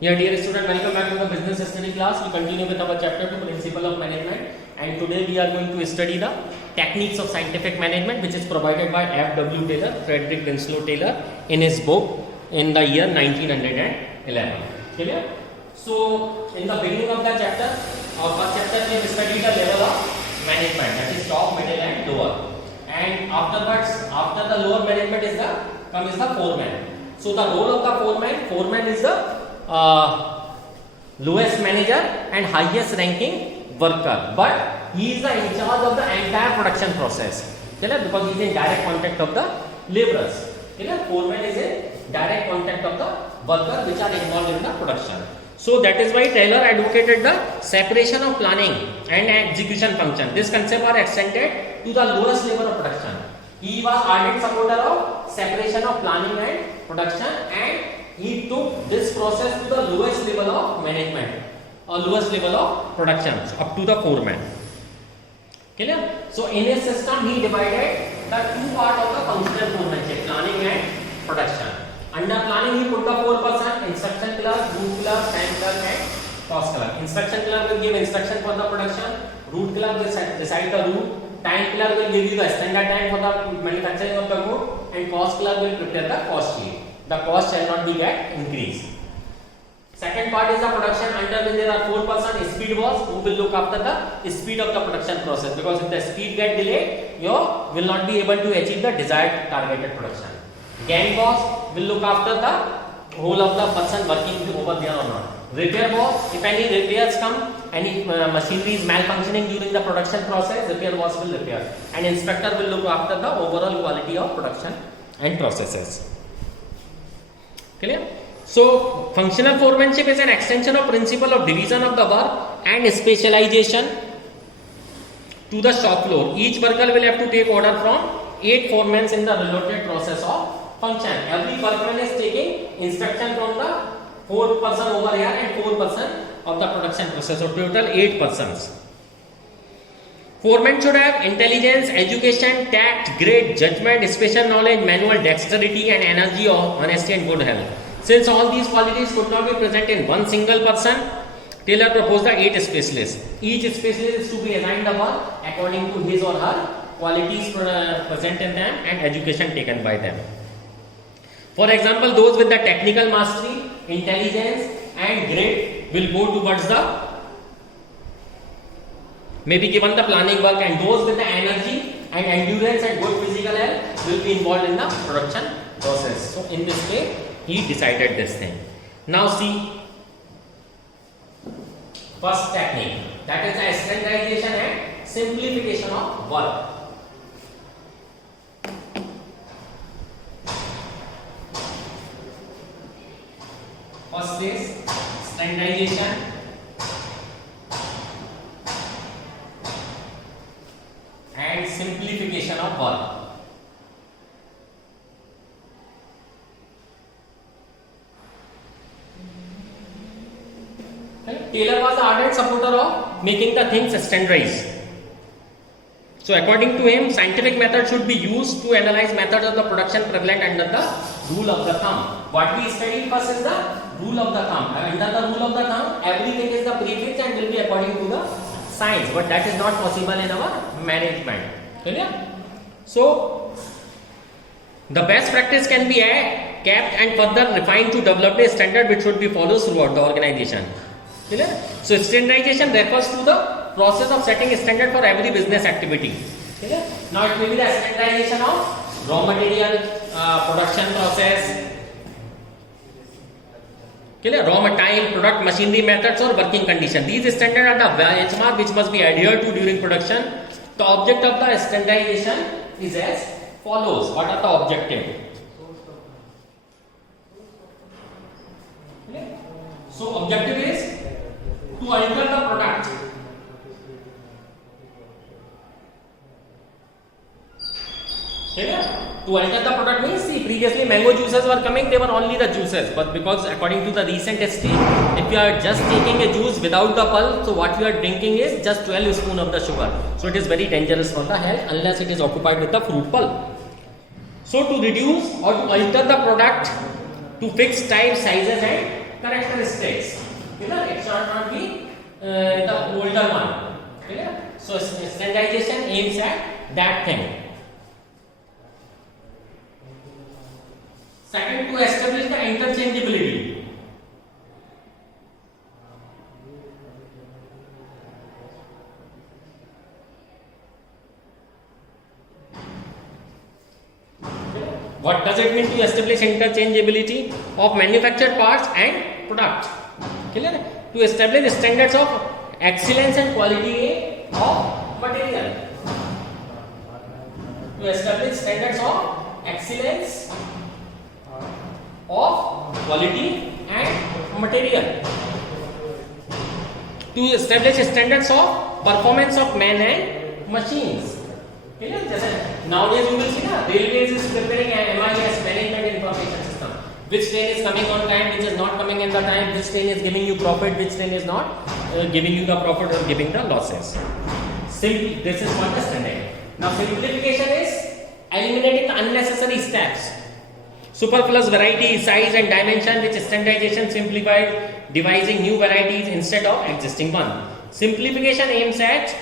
Yeah, dear student, welcome back to the business study class. We continue with our chapter 2, principle of management, and today we are going to study the techniques of scientific management, which is provided by F.W. Taylor, Frederick Winslow Taylor, in his book in the year 1911. Clear? So, in the beginning of the chapter, our first chapter we have studied the level of management, that is top, middle, and lower. And afterwards, after the lower management is the foreman. So the role of the foreman is the lowest manager and highest ranking worker, but he is in charge of the entire production process, because he is in direct contact of the laborers. Foreman is in direct contact of the worker which are involved in the production. So that is why Taylor advocated the separation of planning and execution function. This concept was extended to the lowest level of production. He was ardent supporter of separation of planning and production, and he took this process to the lowest level of management or lowest level of production up to the foreman. Clear? So in his system he divided the two parts of the functional foremanship, planning and production. Under planning he put the 4 person: instruction clerk, route clerk, time clerk and cost clerk. Instruction clerk will give instruction for the production, route clerk will decide the route, time clerk will give you the standard time for the manufacturing of the good, and cost clerk will prepare the cost sheet. The cost shall not be get increased. Second part is the production, under which there are 4 persons: speed boss, who will look after the speed of the production process, because if the speed get delayed, you will not be able to achieve the desired targeted production. Gang boss will look after the whole of the person working over there or not. Repair boss, if any repairs come, any machinery is malfunctioning during the production process, repair boss will repair. And inspector will look after the overall quality of production and processes. Clear? So, functional foremanship is an extension of principle of division of the work and specialization to the shop floor. Each worker will have to take order from 8 foremen in the related process of function. Every workman is taking instruction from the 4 person over here and 4 person of the production process. So, total 8 persons. Foreman should have intelligence, education, tact, great judgment, special knowledge, manual dexterity and energy, honesty and good health. Since all these qualities could not be present in one single person, Taylor proposed the 8 specialists. Each specialist is to be assigned the work according to his or her qualities present in them and education taken by them. For example, those with the technical mastery, intelligence and grit will go towards the maybe given the planning work, and those with the energy and endurance and good physical health will be involved in the production process. So in this way he decided this thing. Now see, first technique, that is the standardization and simplification of work. First is standardization and simplification of work. Taylor was an ardent supporter of making the things standardized. So according to him, scientific method should be used to analyze methods of the production prevalent under the rule of the thumb. What we studied first is the rule of the thumb. Under the rule of the thumb, everything is the prefix and will be according to the science, but that is not possible in our management. Clear? So the best practice can be kept and further refined to develop a standard which should be followed throughout the organization. Clear? So standardization refers to the process of setting a standard for every business activity. Clear? Now it may be the standardization of raw material, production process, clear? Raw material, product, machinery methods or working condition. These standards are the benchmark which must be adhered to during production. The object of the standardization is as follows. What are the objectives? So objective is to alter the product. To alter the product means, see, previously mango juices were coming, they were only the juices, but because according to the recent history, if you are just taking a juice without the pulp, so what you are drinking is just 12 spoon of the sugar. So it is very dangerous for the health unless it is occupied with the fruit pulp. So to reduce or to alter the product to fix type, sizes and characteristics. Clear? It should not be the older one. Clear? So standardization aims at that thing. Second, to establish the interchangeability. What does it mean to establish interchangeability of manufactured parts and products? Clear? To establish standards of excellence and quality of material. To establish standards of excellence of quality and material. To establish standards of performance of men and machines. Clear? Nowadays you will see railways is preparing an MIS, management information system. Which train is coming on time, which is not coming in the time, which train is giving you profit, which train is not giving you the profit or giving the losses. Simply, this is what understanding. Now simplification is eliminating the unnecessary steps. Superfluous variety, size and dimension, which standardization simplifies devising new varieties instead of existing one. Simplification aims at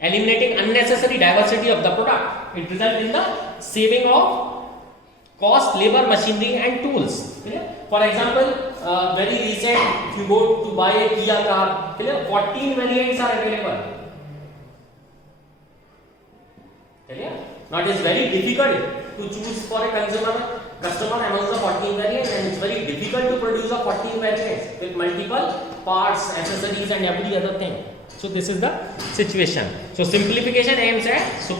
eliminating unnecessary diversity of the product. It results in the saving of cost, labor, machinery and tools. Clear? For example, very recent, if you go to buy a Kia car, 14 variants are available. Clear? Now it is very difficult to choose for a customer among the 14 variants, and it's very difficult to produce a 14 variants with multiple parts, accessories and every other thing. So this is the situation. So simplification aims at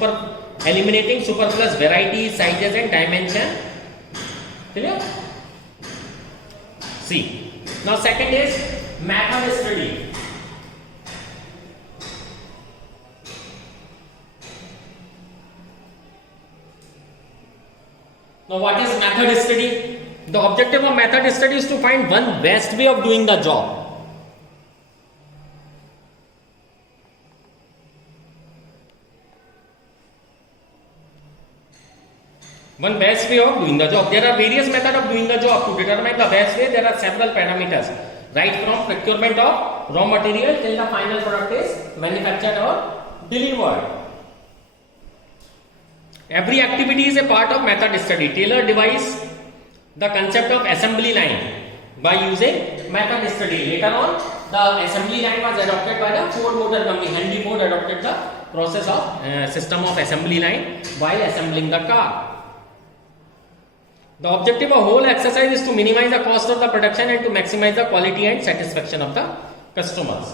eliminating superfluous varieties, sizes and dimension. Clear? See. Now second is method study. Now what is method study? The objective of method study is to find one best way of doing the job. One best way of doing the job. There are various methods of doing the job. To determine the best way, there are several parameters. Right from procurement of raw material till the final product is manufactured or delivered. Every activity is a part of method study. Taylor devised the concept of assembly line by using method study. Later on, the assembly line was adopted by the Ford Motor Company. Henry Ford adopted the process of system of assembly line while assembling the car. The objective of whole exercise is to minimize the cost of the production and to maximize the quality and satisfaction of the customers.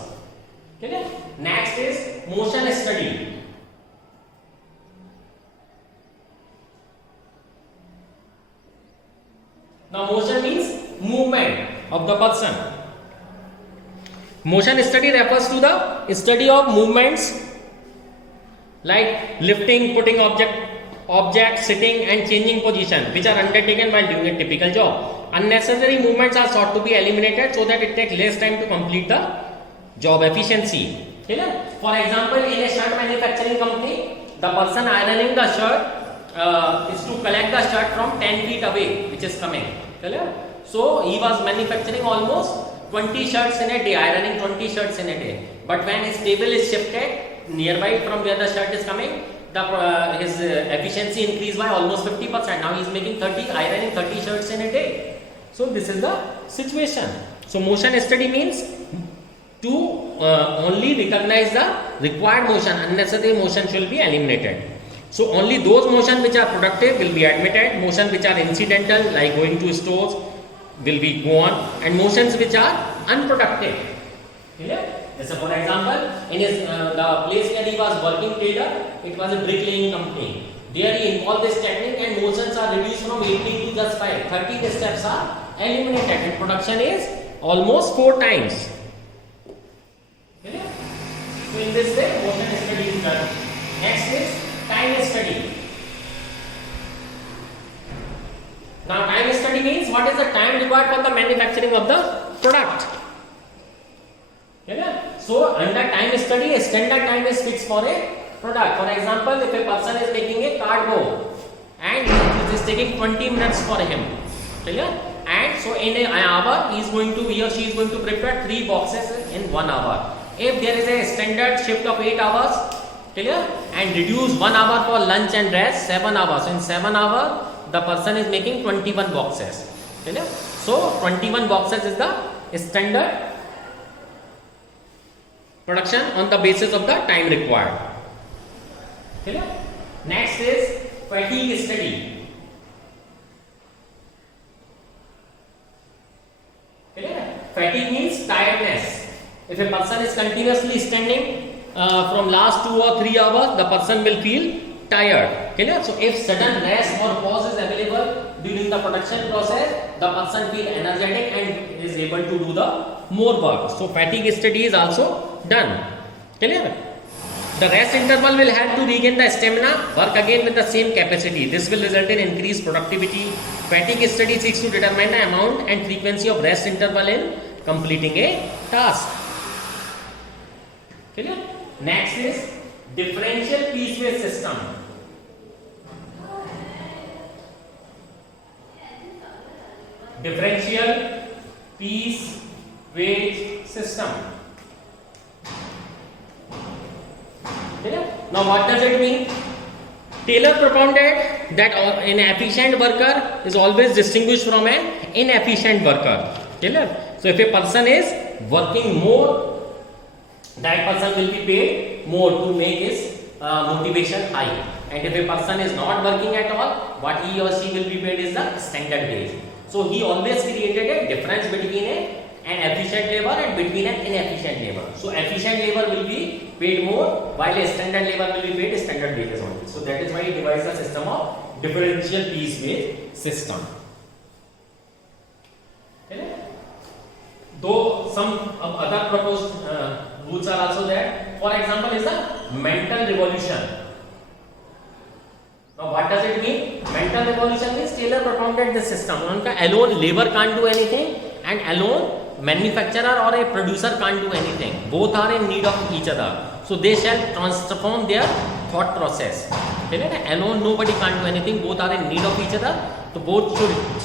Okay? Next is motion study. Now motion means movement of the person. Motion study refers to the study of movements like lifting, putting object, sitting and changing position, which are undertaken while doing a typical job. Unnecessary movements are sought to be eliminated so that it takes less time to complete the job efficiency. For example, in a shirt manufacturing company, the person ironing the shirt is to collect the shirt from 10 feet away, which is coming. So he was manufacturing almost 20 shirts in a day, ironing 20 shirts in a day. But when his table is shifted nearby from where the shirt is coming, his efficiency increased by almost 50%. Now he is making ironing 30 shirts in a day. So this is the situation. So motion study means to only recognize the required motion. Unnecessary motion should be eliminated. So only those motion which are productive will be admitted. Motion which are incidental, like going to stores, will be go on, and motions which are unproductive. So for example, in his the place where he was working, Taylor, it was a bricklaying company. There he involved this technique and motions are reduced from 18 to just 5. 30 steps are eliminated and production is almost 4 times. So in this way, motion study is done. Next is time study. Now time study means what is the time required for the manufacturing of the product. So under time study, a standard time is fixed for a product. For example, if a person is making a cardboard and it is taking 20 minutes for him, and so in an hour he or she is going to prepare 3 boxes in 1 hour. If there is a standard shift of 8 hours, clear, and reduce 1 hour for lunch and rest, 7 hours. So in 7 hours the person is making 21 boxes, clear. So 21 boxes is the standard production on the basis of the time required, clear. Next is fatigue study. Fatigue means tiredness. If a person is continuously standing from last 2 or 3 hours, the person will feel tired. Okay? So if sudden rest or pause is available during the production process, the person feel energetic and is able to do the more work. So fatigue study is also done. Clear? The rest interval will help to regain the stamina, work again with the same capacity. This will result in increased productivity. Fatigue study seeks to determine the amount and frequency of rest interval in completing a task. Clear? Next is differential piece-based system. Differential piece-weight system. Now what does it mean? Taylor propounded that an efficient worker is always distinguished from an inefficient worker. So if a person is working more, that person will be paid more to make his motivation high. And if a person is not working at all, what he or she will be paid is the standard wage. So he always created a difference between an efficient labor and between an inefficient labor. So efficient labor will be paid more, while a standard labor will be paid standard wages only. So that is why he devised the system of differential piece wage system. Though some other proposed rules are also there. For example, is the mental revolution. Now what does it mean? Mental revolution means Taylor propounded this system. Unka alone labor can't do anything, and alone manufacturer or a producer can't do anything. Both are in need of each other. So they shall transform their thought process. Alone nobody can't do anything. Both are in need of each other. So both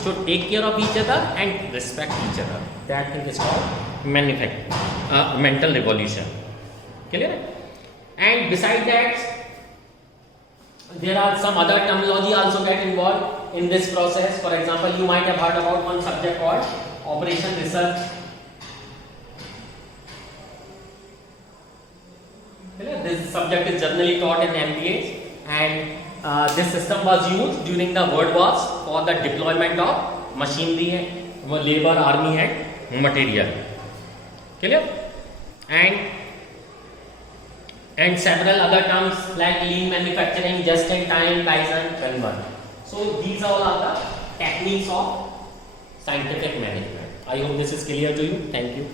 should take care of each other and respect each other. That thing is called mental revolution. Clear? And beside that, there are some other terminology also get involved in this process. For example, you might have heard about one subject called operation research. This subject is generally taught in MBAs, and this system was used during the World Wars for the deployment of machinery, labor, army and material. Clear? And several other terms like lean manufacturing, just in time, Kaizen, Kanban. So these all are the techniques of scientific management. I hope this is clear to you. Thank you.